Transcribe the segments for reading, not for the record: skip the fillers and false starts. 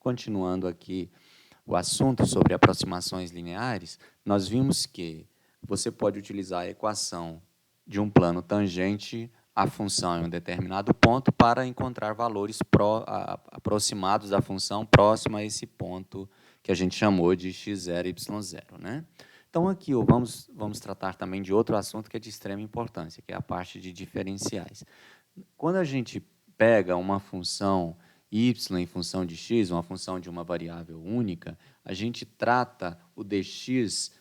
Continuando aqui o assunto sobre aproximações lineares, nós vimos que você pode utilizar a equação de um plano tangente à função em um determinado ponto para encontrar valores aproximados da função próxima a esse ponto que a gente chamou de x0 e y0, né? Então, aqui vamos tratar também de outro assunto que é de extrema importância, que é a parte de diferenciais. Quando a gente pega uma função y em função de x, uma função de uma variável única, a gente trata o dx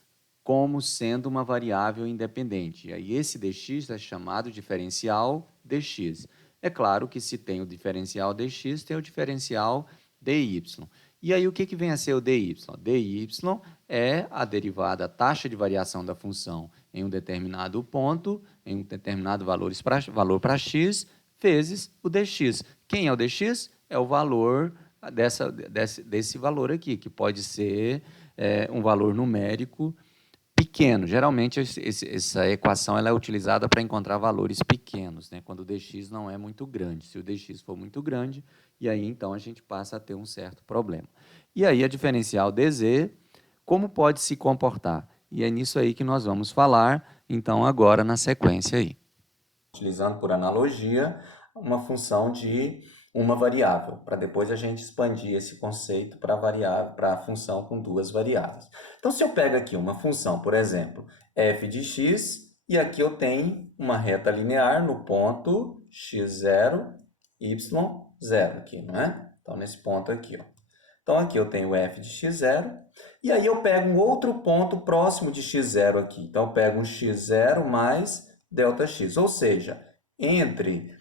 como sendo uma variável independente. E aí esse dx é chamado diferencial dx. É claro que se tem o diferencial dx, tem o diferencial dy. E aí o que vem a ser o dy? dy é a derivada, a taxa de variação da função em um determinado ponto, em um determinado valor para x, vezes o dx. Quem é o dx? É o valor desse valor aqui, que pode ser um valor numérico pequeno. Geralmente, essa equação ela é utilizada para encontrar valores pequenos, né? Quando o dx não é muito grande. Se o dx for muito grande, e aí, então, a gente passa a ter um certo problema. E aí, a diferencial dz, como pode se comportar? E é nisso aí que nós vamos falar, então, agora na sequência aí. Utilizando por analogia uma função de uma variável, para depois a gente expandir esse conceito para a função com duas variáveis. Então, se eu pego aqui uma função, por exemplo, f de x, e aqui eu tenho uma reta linear no ponto x0, y0 aqui, não é? Então, nesse ponto aqui, ó. Então, aqui eu tenho f de x0, e aí eu pego um outro ponto próximo de x0 aqui. Então, eu pego um x0 mais ΔX, ou seja, entre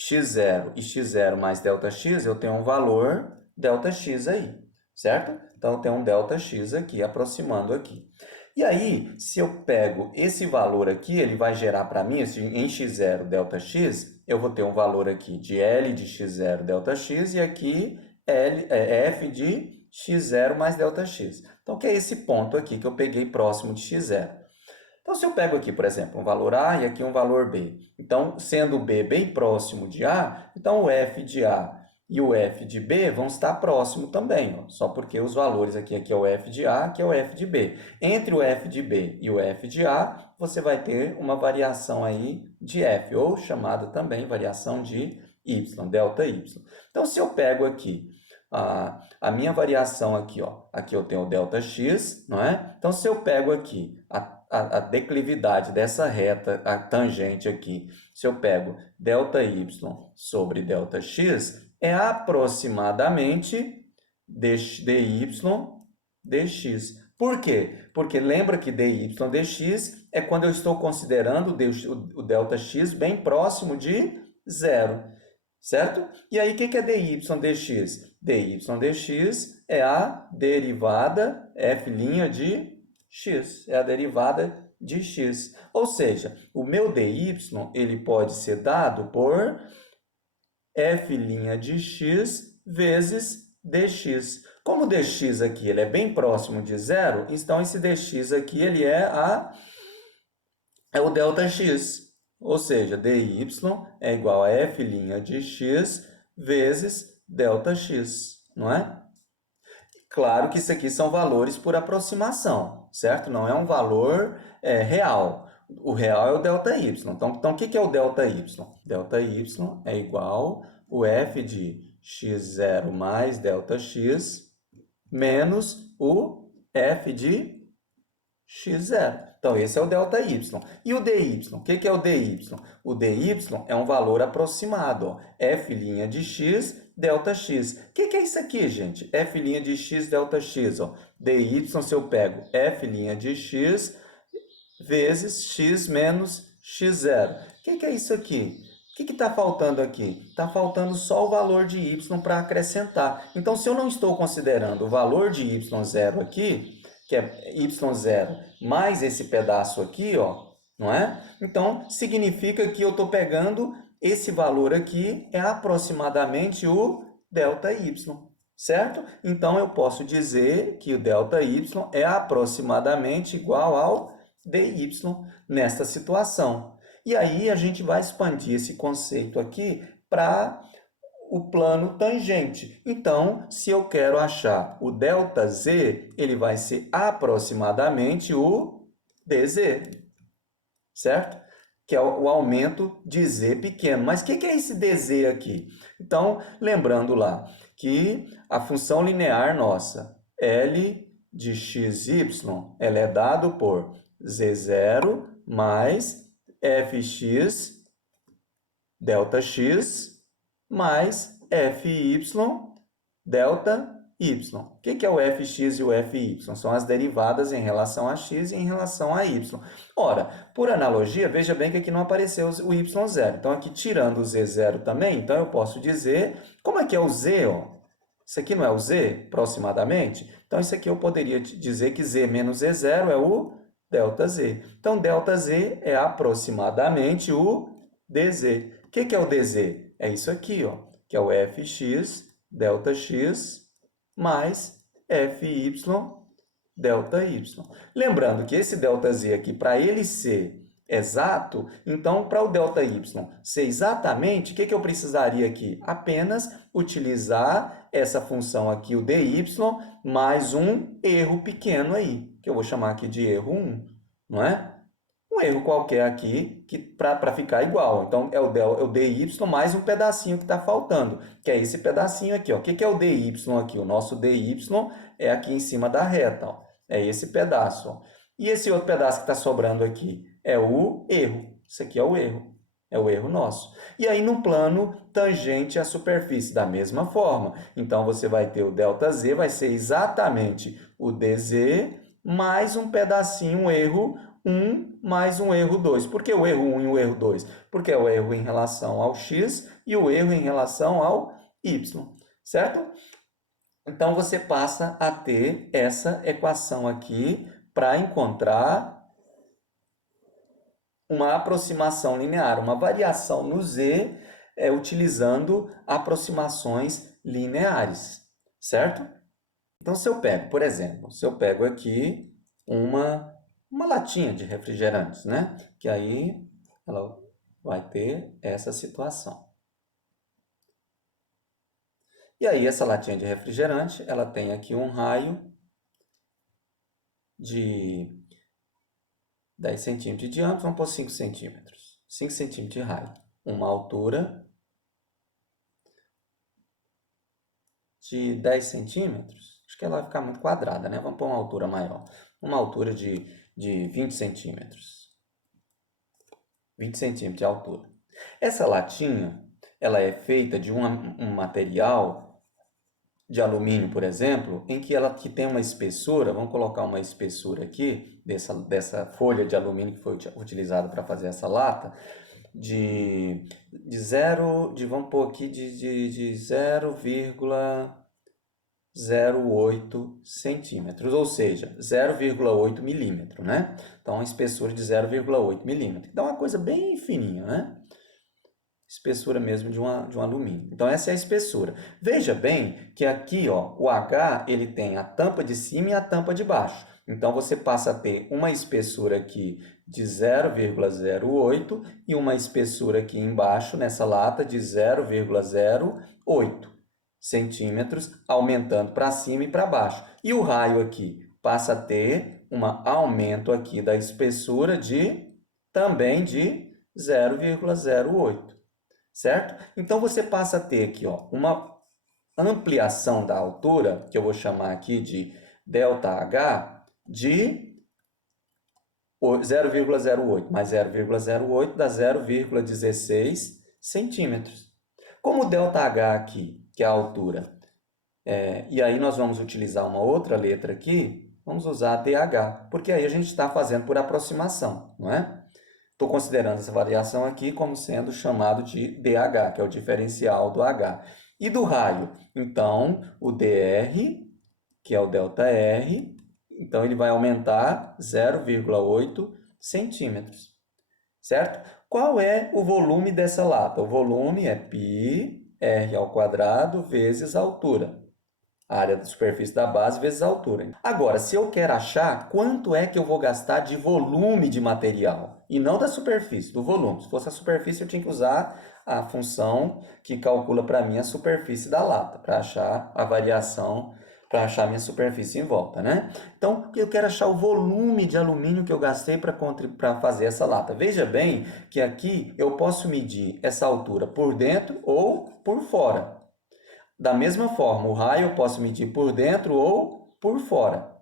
x0 e x0 mais ΔX, eu tenho um valor ΔX aí, certo? Então, eu tenho um ΔX aqui, aproximando aqui. E aí, se eu pego esse valor aqui, ele vai gerar para mim, em x0 ΔX, eu vou ter um valor aqui de L de x0 ΔX e aqui f de x0 mais ΔX. Então, que é esse ponto aqui que eu peguei próximo de x0. Então, se eu pego aqui, por exemplo, um valor A e aqui um valor B, então, sendo B bem próximo de A, então o f de A e o f de B vão estar próximos também, ó, só porque os valores aqui é o f de A, aqui é o f de B. Entre o f de B e o f de A, você vai ter uma variação aí de f, ou chamada também variação de y, ΔY. Então, se eu pego aqui a minha variação aqui, ó, aqui eu tenho o ΔX, não é? Então, se eu pego aqui a declividade dessa reta, a tangente aqui, se eu pego ΔY sobre ΔX, é aproximadamente dy dx. Por quê? Porque lembra que dy dx é quando eu estou considerando o ΔX bem próximo de zero, certo? E aí, o que é dy dx? dy dx é a derivada f' de x, é a derivada de x. Ou seja, o meu dy ele pode ser dado por f' de x vezes dx. Como o dx aqui ele é bem próximo de zero, então esse dx aqui ele é o ΔX. Ou seja, dy é igual a f' de x vezes ΔX, não é? Claro que isso aqui são valores por aproximação, certo? Não é um valor real. O real é o ΔY. Então, o que é o ΔY? ΔY é igual o f de x0 mais ΔX menos o f de x0. Então, esse é o ΔY. E o dy? O que é o dy? O dy é um valor aproximado, ó. f' de x, ΔX. O que é isso aqui, gente? f' de x, ΔX. Ó. dy, se eu pego f' de x vezes x menos x0. O que é isso aqui? O que está faltando aqui? Está faltando só o valor de y para acrescentar. Então, se eu não estou considerando o valor de y0 aqui, que é y0 mais esse pedaço aqui, ó, não é? Então, significa que eu estou pegando esse valor aqui, é aproximadamente o ΔY, certo? Então, eu posso dizer que o ΔY é aproximadamente igual ao dy nesta situação. E aí, a gente vai expandir esse conceito aqui para o plano tangente. Então, se eu quero achar o ΔZ, ele vai ser aproximadamente o DZ, certo? Que é o aumento de Z pequeno. Mas o que é esse DZ aqui? Então, lembrando lá que a função linear nossa, L de xy, ela é dado por Z0 mais fx ΔX mais Fy ΔY. O que é o Fx e o Fy? São as derivadas em relação a x e em relação a y. Ora, por analogia, veja bem que aqui não apareceu o y0. Então, aqui tirando o z0 também, então eu posso dizer, como é que é o z? Ó? Isso aqui não é o z, aproximadamente? Então, isso aqui eu poderia dizer que z menos z0 é o ΔZ. Então, ΔZ é aproximadamente o dz. O que é o dz? É isso aqui, ó, que é o Fx ΔX mais Fy ΔY. Lembrando que esse ΔZ aqui, para ele ser exato, então para o ΔY ser exatamente, o que eu precisaria aqui? Apenas utilizar essa função aqui, o dy, mais um erro pequeno aí, que eu vou chamar aqui de erro 1, não é? Um erro qualquer aqui para ficar igual. Então, é o dy mais um pedacinho que está faltando, que é esse pedacinho aqui. Ó. O que é o dy aqui? O nosso dy é aqui em cima da reta. Ó. É esse pedaço. Ó. E esse outro pedaço que está sobrando aqui é o erro. Isso aqui é o erro. É o erro nosso. E aí, no plano tangente à superfície, da mesma forma. Então, você vai ter o ΔZ, vai ser exatamente o dz mais um pedacinho, um erro 1 mais um erro 2. Por que o erro 1 e o erro 2? Porque é o erro em relação ao x e o erro em relação ao y, certo? Então, você passa a ter essa equação aqui para encontrar uma aproximação linear, uma variação no z, utilizando aproximações lineares, certo? Então, se eu pego, por exemplo, se eu pego aqui uma latinha de refrigerantes, né? Que aí ela vai ter essa situação. E aí, essa latinha de refrigerante, ela tem aqui um raio de 10 centímetros de diâmetro, vamos pôr 5 centímetros. 5 centímetros de raio. Uma altura de 10 centímetros. Acho que ela vai ficar muito quadrada, né? Vamos pôr uma altura maior. Uma altura de 20 centímetros. 20 centímetros de altura. Essa latinha, ela é feita de um material de alumínio, por exemplo, em que ela tem uma espessura, vamos colocar uma espessura aqui, dessa folha de alumínio que foi utilizada para fazer essa lata, vamos pôr aqui de 0,08 centímetros, ou seja, 0,8 milímetro, né? Então, uma espessura de 0,8 milímetro. Então, é uma coisa bem fininha, né? Espessura mesmo de um alumínio. Então, essa é a espessura. Veja bem que aqui, ó, o H, ele tem a tampa de cima e a tampa de baixo. Então, você passa a ter uma espessura aqui de 0,08 e uma espessura aqui embaixo, nessa lata, de 0,08 centímetros, aumentando para cima e para baixo. E o raio aqui passa a ter um aumento aqui da espessura também de 0,08. Certo? Então, você passa a ter aqui, ó, uma ampliação da altura, que eu vou chamar aqui de ΔH, de 0,08 mais 0,08 dá 0,16 centímetros. Como o ΔH aqui, que é a altura, e aí nós vamos utilizar uma outra letra aqui, vamos usar DH, porque aí a gente está fazendo por aproximação, não é? Estou considerando essa variação aqui como sendo chamado de DH, que é o diferencial do H. E do raio? Então, o dr, que é o ΔR, então ele vai aumentar 0,8 centímetros. Certo? Qual é o volume dessa lata? O volume é πr² vezes a altura. A área da superfície da base vezes a altura. Agora, se eu quero achar quanto é que eu vou gastar de volume de material, e não da superfície, do volume. Se fosse a superfície, eu tinha que usar a função que calcula para mim a superfície da lata, para achar a variação, para achar a minha superfície em volta, né? Então, eu quero achar o volume de alumínio que eu gastei para fazer essa lata. Veja bem que aqui eu posso medir essa altura por dentro ou por fora. Da mesma forma, o raio eu posso medir por dentro ou por fora,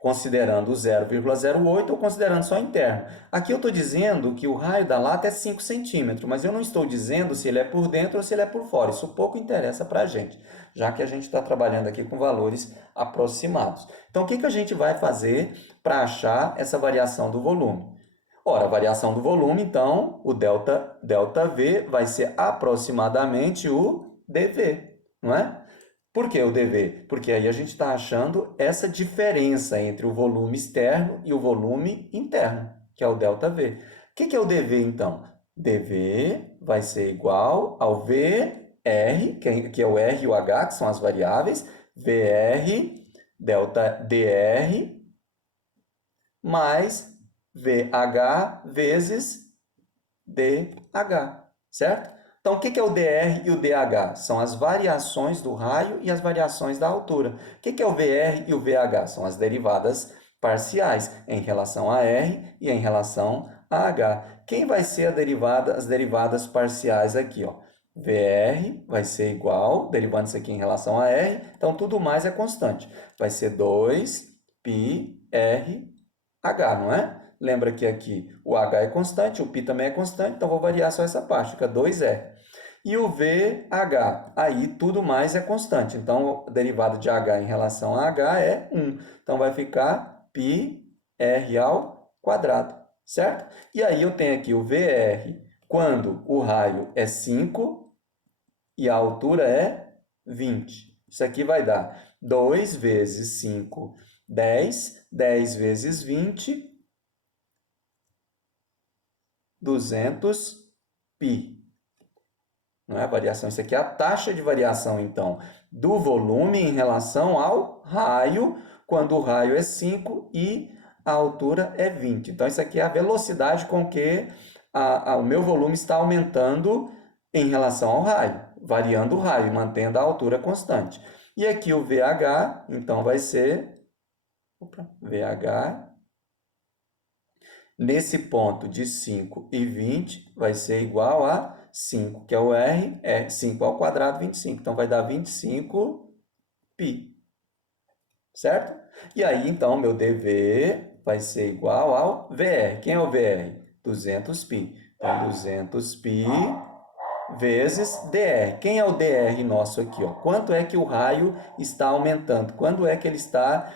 considerando o 0,08 ou considerando só interno. Aqui eu estou dizendo que o raio da lata é 5 centímetros, mas eu não estou dizendo se ele é por dentro ou se ele é por fora. Isso pouco interessa para a gente, já que a gente está trabalhando aqui com valores aproximados. Então, o que a gente vai fazer para achar essa variação do volume? Ora, a variação do volume, então, o delta V vai ser aproximadamente o dV, não é? Por que o dV? Porque aí a gente está achando essa diferença entre o volume externo e o volume interno, que é o ΔV. O que é o dV, então? dV vai ser igual ao VR, que é o R e o H, que são as variáveis, VR, delta dr, mais VH vezes DH, certo? Então, o que é o dr e o dH? São as variações do raio e as variações da altura. O que é o VR e o VH? São as derivadas parciais em relação a R e em relação a H. Quem vai ser as derivadas parciais aqui? Ó? VR vai ser igual, derivando isso aqui em relação a R, então tudo mais é constante. Vai ser 2πr H, não é? Lembra que aqui o H é constante, o π também é constante, então vou variar só essa parte, fica 2R. E o VH, aí tudo mais é constante, então a derivada de H em relação a H é 1. Então vai ficar πr ao quadrado, certo? E aí eu tenho aqui o VR quando o raio é 5 e a altura é 20. Isso aqui vai dar 2 vezes 5, 10, 10 vezes 20, 200π. Não é a variação? Isso aqui é a taxa de variação, então, do volume em relação ao raio, quando o raio é 5 e a altura é 20. Então, isso aqui é a velocidade com que o meu volume está aumentando em relação ao raio, variando o raio, mantendo a altura constante. E aqui o VH, então, vai ser VH. Nesse ponto de 5 e 20 vai ser igual a 5, que é o R, é 5 ao quadrado, 25. Então, vai dar 25π, certo? E aí, então, meu dV vai ser igual ao VR. Quem é o VR? 200π. Então, 200π vezes dr. Quem é o dr nosso aqui? Ó? Quanto é que o raio está aumentando? Quando é que ele está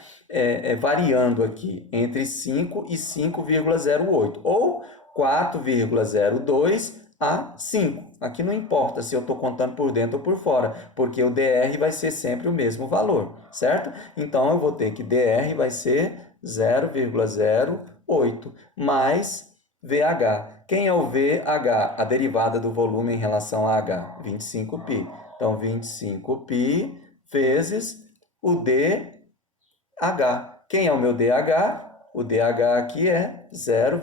variando aqui? Entre 5 e 5,08. Ou 4,02 a 5. Aqui não importa se eu estou contando por dentro ou por fora, porque o dr vai ser sempre o mesmo valor, certo? Então, eu vou ter que dr vai ser 0,08 mais VH. Quem é o VH? A derivada do volume em relação a H, 25π. Então, 25π vezes o DH. Quem é o meu DH? O DH aqui é 0,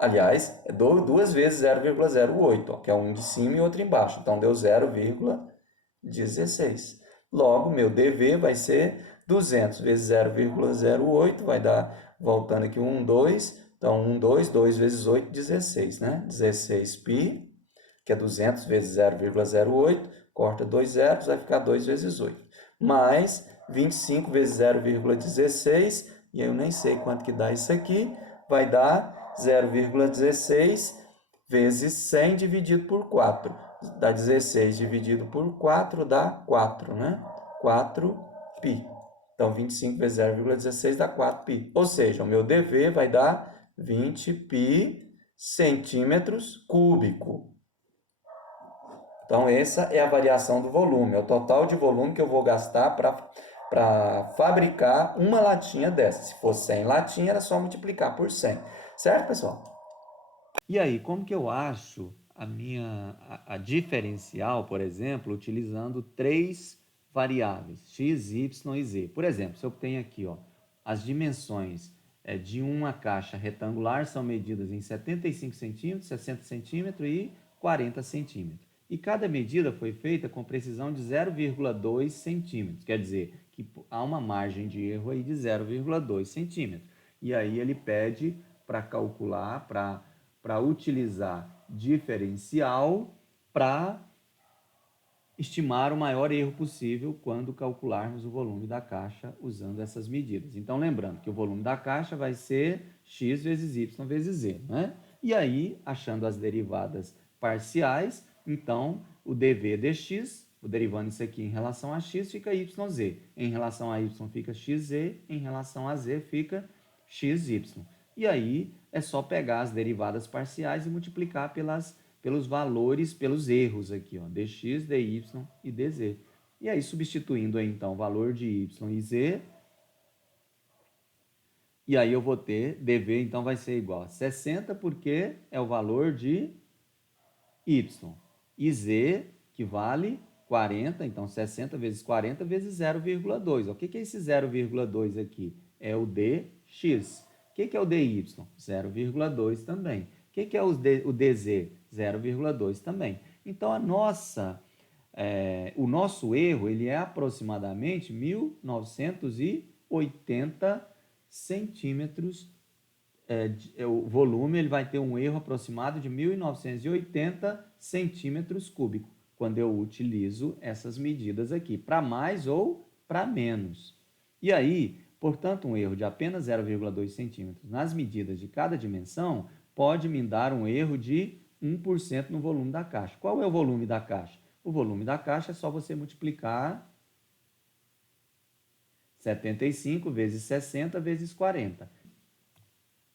aliás, é 2 vezes 0,08, que é um de cima e outro embaixo. Então, deu 0,16. Logo, meu dV vai ser 200 vezes 0,08, vai dar, voltando aqui, 1, 2. Então, 1, 2, 2 vezes 8, 16, né? 16π, que é 200 vezes 0,08, corta 2 zeros, vai ficar 2 vezes 8. Mais 25 vezes 0,16, e eu nem sei quanto que dá isso aqui, vai dar 0,16 vezes 100 dividido por 4. Dá 16 dividido por 4, dá 4, né? 4π. Então, 25 vezes 0,16 dá 4π. Ou seja, o meu dV vai dar 20π centímetros cúbico. Então, essa é a variação do volume, é o total de volume que eu vou gastar para fabricar uma latinha dessa. Se fosse 100 latinhas, era só multiplicar por 100. Certo, pessoal? E aí, como que eu acho a diferencial, por exemplo, utilizando três variáveis, x, y e z? Por exemplo, se eu tenho aqui ó, as dimensões de uma caixa retangular são medidas em 75 centímetros, 60 centímetros e 40 centímetros. E cada medida foi feita com precisão de 0,2 centímetros, quer dizer que há uma margem de erro aí de 0,2 centímetros. E aí ele pede para calcular, para utilizar diferencial para estimar o maior erro possível quando calcularmos o volume da caixa usando essas medidas. Então, lembrando que o volume da caixa vai ser x vezes y vezes z, né? E aí, achando as derivadas parciais, então o dv dx, o derivando isso aqui em relação a x, fica yz. Em relação a y fica xz, em relação a z fica xy. E aí é só pegar as derivadas parciais e multiplicar pelos valores, pelos erros aqui, ó, dx, dy e dz. E aí, substituindo aí, então, o valor de y e z, e aí eu vou ter, dv, então, vai ser igual a 60, porque é o valor de y. E z, que vale 40, então 60 vezes 40 vezes 0,2. O que é esse 0,2 aqui? É o dx. O que é o dy? 0,2 também. O que é o dz? 0,2 também. Então, o nosso erro ele é aproximadamente 1980 centímetros. O volume ele vai ter um erro aproximado de 1980 centímetros cúbicos, quando eu utilizo essas medidas aqui, para mais ou para menos. E aí, portanto, um erro de apenas 0,2 centímetros nas medidas de cada dimensão pode me dar um erro de 1% no volume da caixa. Qual é o volume da caixa? O volume da caixa é só você multiplicar 75 vezes 60 vezes 40.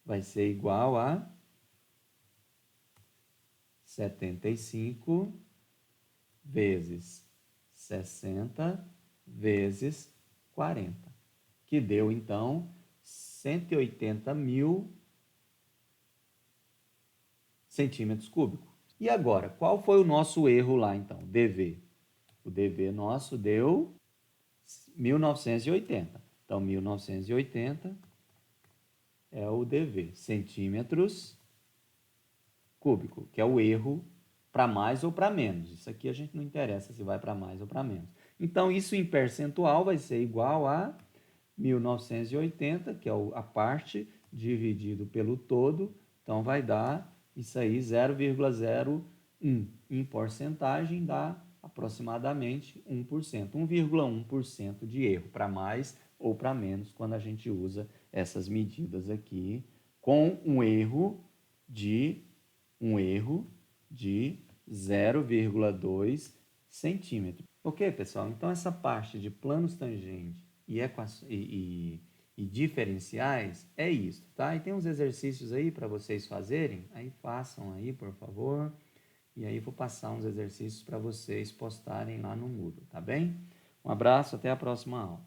Vai ser igual a 75 vezes 60 vezes 40, que deu, então, 180 mil centímetros cúbicos. E agora, qual foi o nosso erro lá, então? dv. O dv nosso deu 1980. Então, 1980 é o dv, centímetros cúbico, que é o erro para mais ou para menos. Isso aqui a gente não interessa se vai para mais ou para menos. Então, isso em percentual vai ser igual a 1980, que é a parte, dividido pelo todo. Então, vai dar isso aí, 0,01. Em porcentagem, dá aproximadamente 1%. 1,1% de erro, para mais ou para menos, quando a gente usa essas medidas aqui, com um erro de 0,2 centímetros. Ok, pessoal? Então, essa parte de planos tangentes e diferenciais é isso, tá? E tem uns exercícios aí para vocês fazerem, aí façam aí, por favor. E aí vou passar uns exercícios para vocês postarem lá no Moodle, tá bem? Um abraço, até a próxima aula.